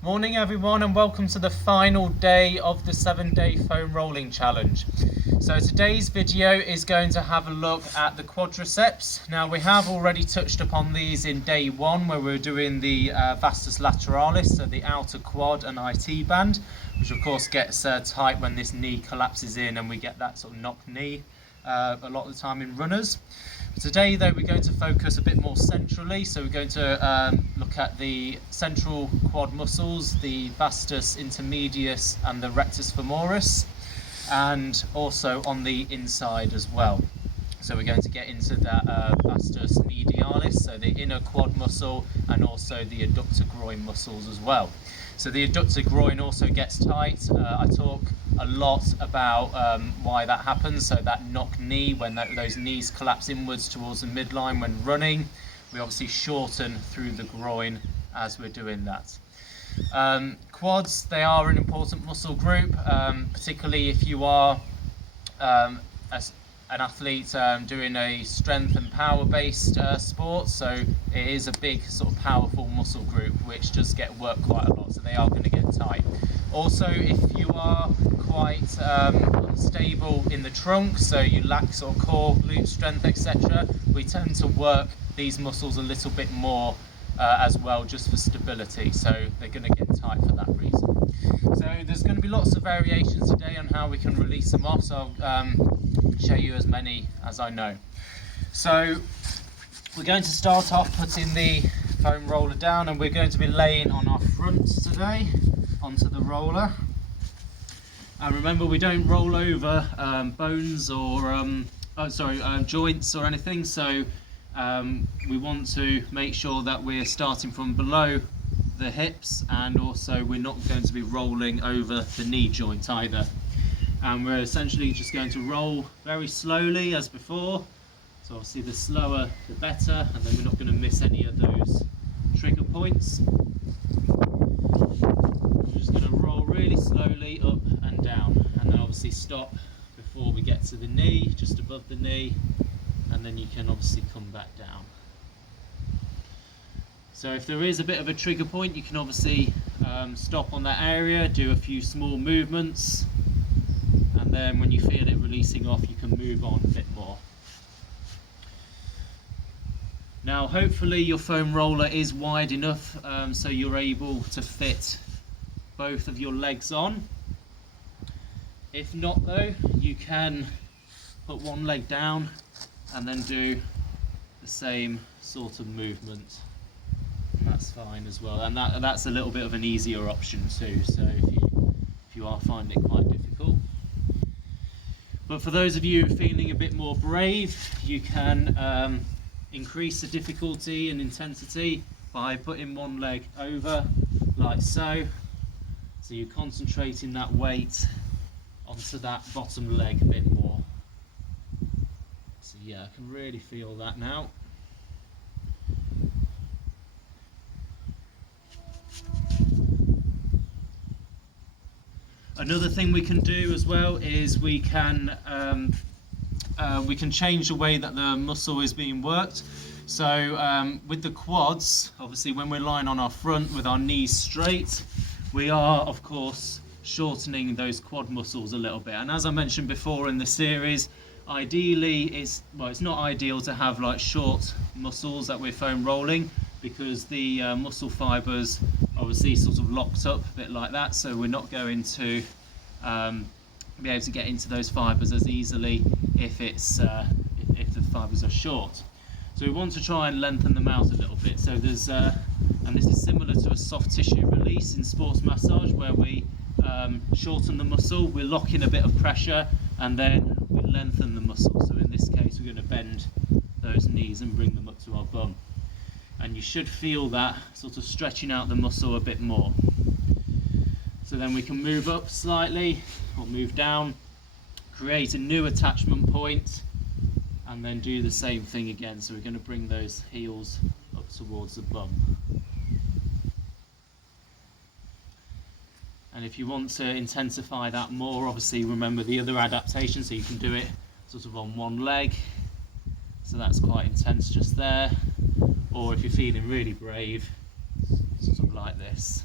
Morning everyone, and welcome to the final day of the 7-day foam rolling challenge. So today's video is going to have a look at the quadriceps. Now we have already touched upon these in day 1 where we were doing the vastus lateralis, so the outer quad and IT band, which of course gets tight when this knee collapses in and we get that sort of knock knee a lot of the time in runners. Today though we're going to focus a bit more centrally, so we're going to look at the central quad muscles, the vastus intermedius and the rectus femoris, and also on the inside as well. So we're going to get into that vastus medialis, so the inner quad muscle, and also the adductor groin muscles as well. So the adductor groin also gets tight. I talk a lot about why that happens. So that knock knee, when those knees collapse inwards towards the midline when running, we obviously shorten through the groin as we're doing that. Quads, they are an important muscle group, particularly if you are an athlete doing a strength and power based sport. So it is a big sort of powerful muscle group which does get worked quite a lot, so they are going to get tight. Also, if you are quite unstable in the trunk, so you lack sort of core, glute strength, etc., we tend to work these muscles a little bit more as well, just for stability, so they're going to get tight for that reason. So there's going to be lots of variations today on how we can release them off, so I'll show you as many as I know. So we're going to start off putting the foam roller down, and we're going to be laying on our front today onto the roller. And remember, we don't roll over bones or joints or anything, so we want to make sure that we're starting from below the hips, and also we're not going to be rolling over the knee joint either. And we're essentially just going to roll very slowly as before, so obviously the slower the better, and then we're not going to miss any of those trigger points. We're just going to roll really slowly up and down, and then obviously stop before we get to the knee, just above the knee, and then you can obviously come back down. So if there is a bit of a trigger point, you can obviously stop on that area, do a few small movements, and then when you feel it releasing off, you can move on a bit more. Now hopefully your foam roller is wide enough so you're able to fit both of your legs on. If not though, you can put one leg down and then do the same sort of movement, and that's fine as well. And that's a little bit of an easier option too, so if you are finding it quite difficult. But for those of you feeling a bit more brave, you can increase the difficulty and intensity by putting one leg over, like so. So you're concentrating that weight onto that bottom leg a bit more. So yeah, I can really feel that now. Another thing we can do as well is we can change the way that the muscle is being worked. So with the quads, obviously when we're lying on our front with our knees straight, we are of course shortening those quad muscles a little bit. And as I mentioned before in the series, ideally it's not ideal to have like short muscles that we're foam rolling, because the muscle fibers obviously sort of locked up a bit like that, so we're not going to be able to get into those fibers as easily if the fibers are short. So we want to try and lengthen them out a little bit. So there's and this is similar to a soft tissue release in sports massage, where we shorten the muscle, we're locking a bit of pressure, and then we lengthen the muscle. So in this case, we're going to bend those knees and bring them up to our bum. And you should feel that sort of stretching out the muscle a bit more. So then we can move up slightly or move down, create a new attachment point, and then do the same thing again. So we're going to bring those heels up towards the bum. And if you want to intensify that more, obviously remember the other adaptation, so you can do it sort of on one leg. So that's quite intense just there. Or if you're feeling really brave, sort of like this.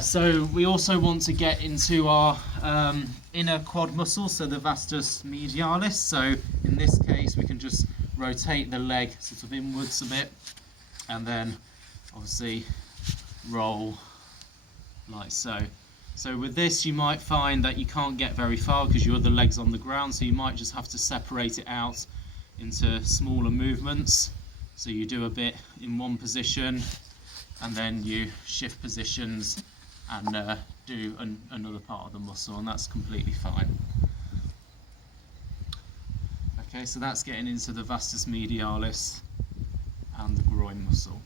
So we also want to get into our inner quad muscle, so the vastus medialis. So in this case, we can just rotate the leg sort of inwards a bit, and then obviously roll like so. So with this, you might find that you can't get very far because your other leg's on the ground, so you might just have to separate it out into smaller movements. So you do a bit in one position, and then you shift positions and do another part of the muscle, and that's completely fine. Okay, so that's getting into the vastus medialis and the groin muscle.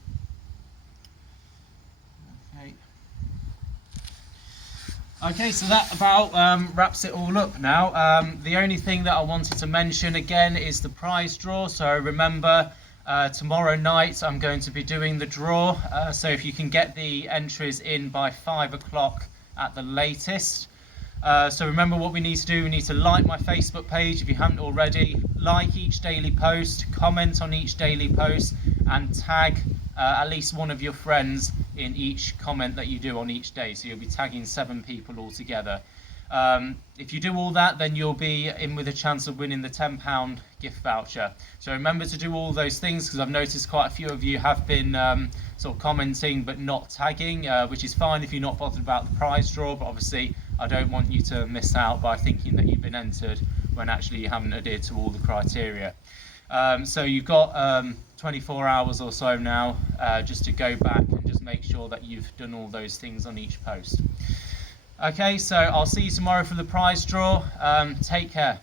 Okay, so that about wraps it all up now. The only thing that I wanted to mention again is the prize draw. So remember, tomorrow night I'm going to be doing the draw. So if you can get the entries in by 5 o'clock at the latest. So remember what we need to do. We need to like my Facebook page if you haven't already. Like each daily post, comment on each daily post, and tag at least one of your friends in each comment that you do on each day. So you'll be tagging 7 people altogether. If you do all that, then you'll be in with a chance of winning the £10 gift voucher. So remember to do all those things, because I've noticed quite a few of you have been sort of commenting but not tagging, which is fine if you're not bothered about the prize draw, but obviously I don't want you to miss out by thinking that you've been entered when actually you haven't adhered to all the criteria. So you've got 24 hours or so now just to go back and just make sure that you've done all those things on each post. Okay, so I'll see you tomorrow for the prize draw. Take care.